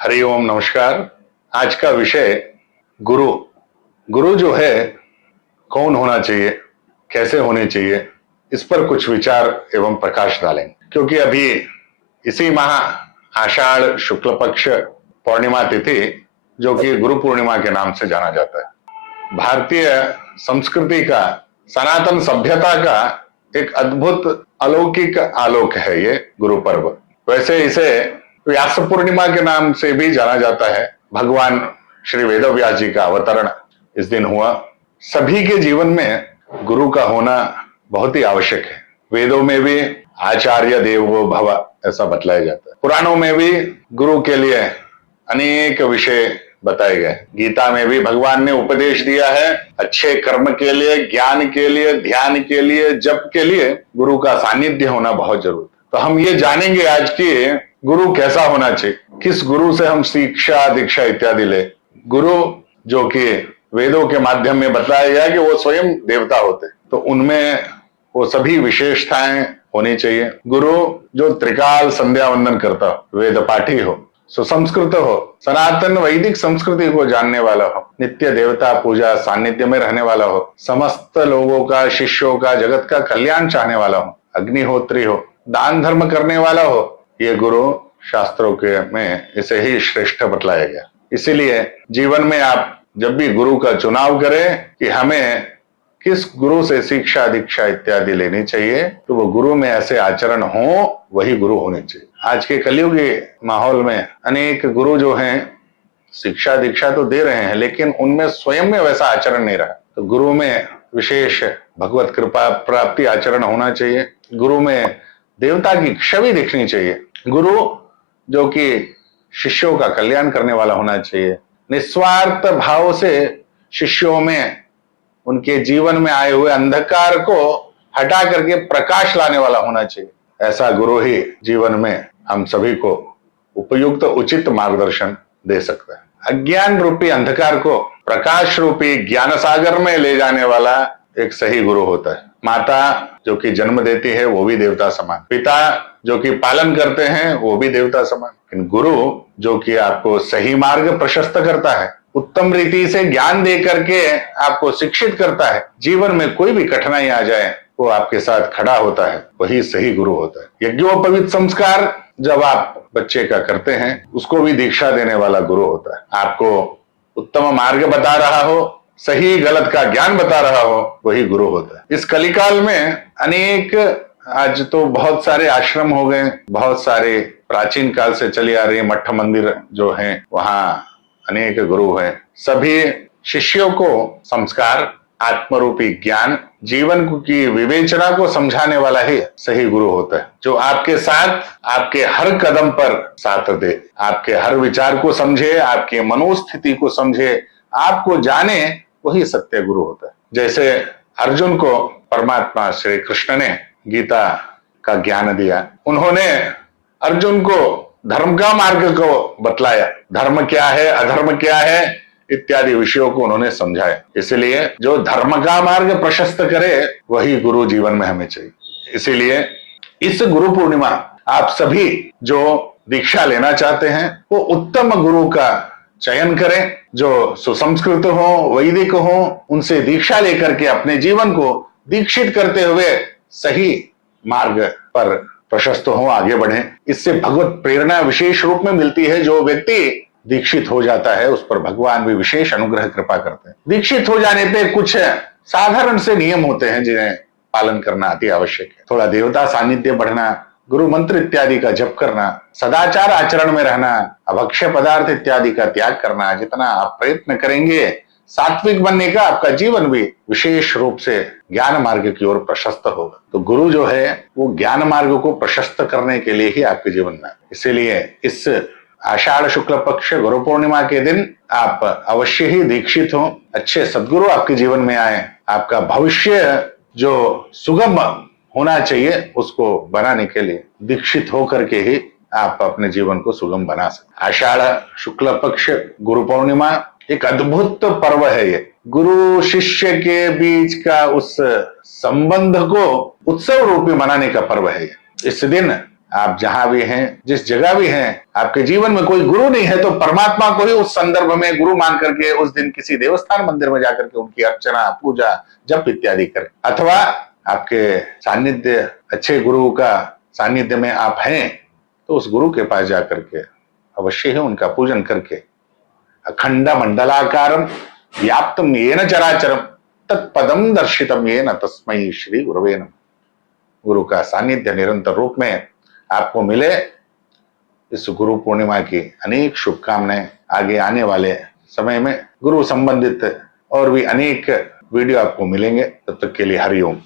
हरिओम, नमस्कार। आज का विषय गुरु। गुरु जो है कौन होना चाहिए, कैसे होने चाहिए, इस पर कुछ विचार एवं प्रकाश डालेंगे। क्योंकि अभी इसी माह आषाढ़ शुक्ल पक्ष पूर्णिमा तिथि, जो कि गुरु पूर्णिमा के नाम से जाना जाता है, भारतीय संस्कृति का, सनातन सभ्यता का एक अद्भुत अलौकिक आलोक है ये गुरु पर्व। वैसे इसे व्यास पूर्णिमा के नाम से भी जाना जाता है। भगवान श्री वेदव्यास जी का अवतरण इस दिन हुआ। सभी के जीवन में गुरु का होना बहुत ही आवश्यक है। वेदों में भी आचार्य देवो भव ऐसा बतलाया जाता है। पुराणों में भी गुरु के लिए अनेक विषय बताए गए। गीता में भी भगवान ने उपदेश दिया है, अच्छे कर्म के लिए, ज्ञान के लिए, ध्यान के लिए, जप के लिए गुरु का सानिध्य होना बहुत जरूरी। तो हम ये जानेंगे आज की गुरु कैसा होना चाहिए, किस गुरु से हम शिक्षा दीक्षा इत्यादि ले। गुरु जो कि वेदों के माध्यम में बताया गया कि वो स्वयं देवता होते, तो उनमें वो सभी विशेषताएं होनी चाहिए। गुरु जो त्रिकाल संध्या वंदन करता हो, वेद पाठी हो, सुसंस्कृत हो, सनातन वैदिक संस्कृति को जानने वाला हो, नित्य देवता पूजा सानिध्य में रहने वाला हो, समस्त लोगों का, शिष्यों का, जगत का कल्याण चाहने वाला हो, अग्निहोत्री हो, दान धर्म करने वाला हो, ये गुरु शास्त्रों के में इसे ही श्रेष्ठ बतलाया गया। इसीलिए जीवन में आप जब भी गुरु का चुनाव करें कि हमें किस गुरु से शिक्षा दीक्षा इत्यादि लेनी चाहिए, तो वो गुरु में ऐसे आचरण हो, वही गुरु होने चाहिए। आज के कलियुगी माहौल में अनेक गुरु जो हैं शिक्षा दीक्षा तो दे रहे हैं, लेकिन उनमें स्वयं में वैसा आचरण नहीं रहा। तो गुरु में विशेष भगवत कृपा प्राप्ति आचरण होना चाहिए। गुरु में देवता की छवि दिखनी चाहिए। गुरु जो कि शिष्यों का कल्याण करने वाला होना चाहिए। निस्वार्थ भाव से शिष्यों में उनके जीवन में आए हुए अंधकार को हटा करके प्रकाश लाने वाला होना चाहिए। ऐसा गुरु ही जीवन में हम सभी को उपयुक्त उचित मार्गदर्शन दे सकता है। अज्ञान रूपी अंधकार को प्रकाश रूपी ज्ञान सागर में ले जाने वाला एक सही गुरु होता है। माता जो कि जन्म देती है वो भी देवता समान, पिता जो कि पालन करते हैं वो भी देवता समान, लेकिन गुरु जो कि आपको सही मार्ग प्रशस्त करता है, उत्तम रीति से ज्ञान दे करके आपको शिक्षित करता है, जीवन में कोई भी कठिनाई आ जाए वो आपके साथ खड़ा होता है, वही सही गुरु होता है। यज्ञोपवीत संस्कार जब आप बच्चे का करते हैं, उसको भी दीक्षा देने वाला गुरु होता है। आपको उत्तम मार्ग बता रहा हो, सही गलत का ज्ञान बता रहा हो, वही गुरु होता है। इस कलिकाल में अनेक, आज तो बहुत सारे आश्रम हो गए, बहुत सारे प्राचीन काल से चली आ रही मठ मंदिर जो हैं, वहां अनेक गुरु हैं। सभी शिष्यों को संस्कार, आत्मरूपी ज्ञान, जीवन की विवेचना को समझाने वाला ही सही गुरु होता है, जो आपके साथ आपके हर कदम पर साथ दे, आपके हर विचार को समझे, आपके मनोस्थिति को समझे, आपको जाने, वही सत्य गुरु होता है। जैसे अर्जुन को परमात्मा श्री कृष्ण ने गीता का ज्ञान दिया, उन्होंने अर्जुन को धर्म का मार्ग को बतलाया, धर्म क्या है, अधर्म क्या है इत्यादि विषयों को उन्होंने समझाया। इसलिए जो धर्म का मार्ग प्रशस्त करे वही गुरु जीवन में हमें चाहिए। इसीलिए इस गुरु पूर्णिमा आप सभी जो दीक्षा लेना चाहते हैं वो उत्तम गुरु का चयन करें, जो सुसंस्कृत हो, वैदिक हो, उनसे दीक्षा लेकर के अपने जीवन को दीक्षित करते हुए सही मार्ग पर प्रशस्त हो, आगे बढ़े। इससे भगवत प्रेरणा विशेष रूप में मिलती है। जो व्यक्ति दीक्षित हो जाता है उस पर भगवान भी विशेष अनुग्रह कृपा करते हैं। दीक्षित हो जाने पे कुछ साधारण से नियम होते हैं जिन्हें पालन करना अति आवश्यक है। थोड़ा देवता सानिध्य बढ़ना, गुरु मंत्र इत्यादि का जप करना, सदाचार आचरण में रहना, अभक्ष्य पदार्थ इत्यादि का त्याग करना। जितना आप प्रयत्न करेंगे सात्विक बनने का, आपका जीवन भी विशेष रूप से ज्ञान मार्ग की ओर प्रशस्त होगा। तो गुरु जो है वो ज्ञान मार्ग को प्रशस्त करने के लिए ही आपके जीवन में। इसीलिए इस आषाढ़ शुक्ल पक्ष गुरु पूर्णिमा के दिन आप अवश्य ही दीक्षित हो, अच्छे सद्गुरु आपके जीवन में आए। आपका भविष्य जो सुगम होना चाहिए उसको बनाने के लिए दीक्षित होकर के ही आप अपने जीवन को सुगम बना सकते। आषाढ़ शुक्ल पक्ष गुरु पूर्णिमा एक अद्भुत पर्व है। ये गुरु शिष्य के बीच का उस संबंध को उत्सव रूप में मनाने का पर्व है। इस दिन आप जहां भी हैं, जिस जगह भी हैं, आपके जीवन में कोई गुरु नहीं है तो परमात्मा को ही उस संदर्भ में गुरु मान करके उस दिन किसी देवस्थान मंदिर में जाकर के उनकी अर्चना, पूजा, जप इत्यादि करें। अथवा आपके सानिध्य, अच्छे गुरु का सानिध्य में आप हैं तो उस गुरु के पास जाकर के अवश्य ही उनका पूजन करके अखंड मंडलाकारम व्याप्तम येन चराचरम तत्पदम दर्शितम येन तस्मै श्री गुरवे नमः। गुरु का सानिध्य निरंतर रूप में आपको मिले, इस गुरु पूर्णिमा की अनेक शुभकामनाएं। आगे आने वाले समय में गुरु संबंधित और भी अनेक वीडियो आपको मिलेंगे। तब तक के लिए हरिओम।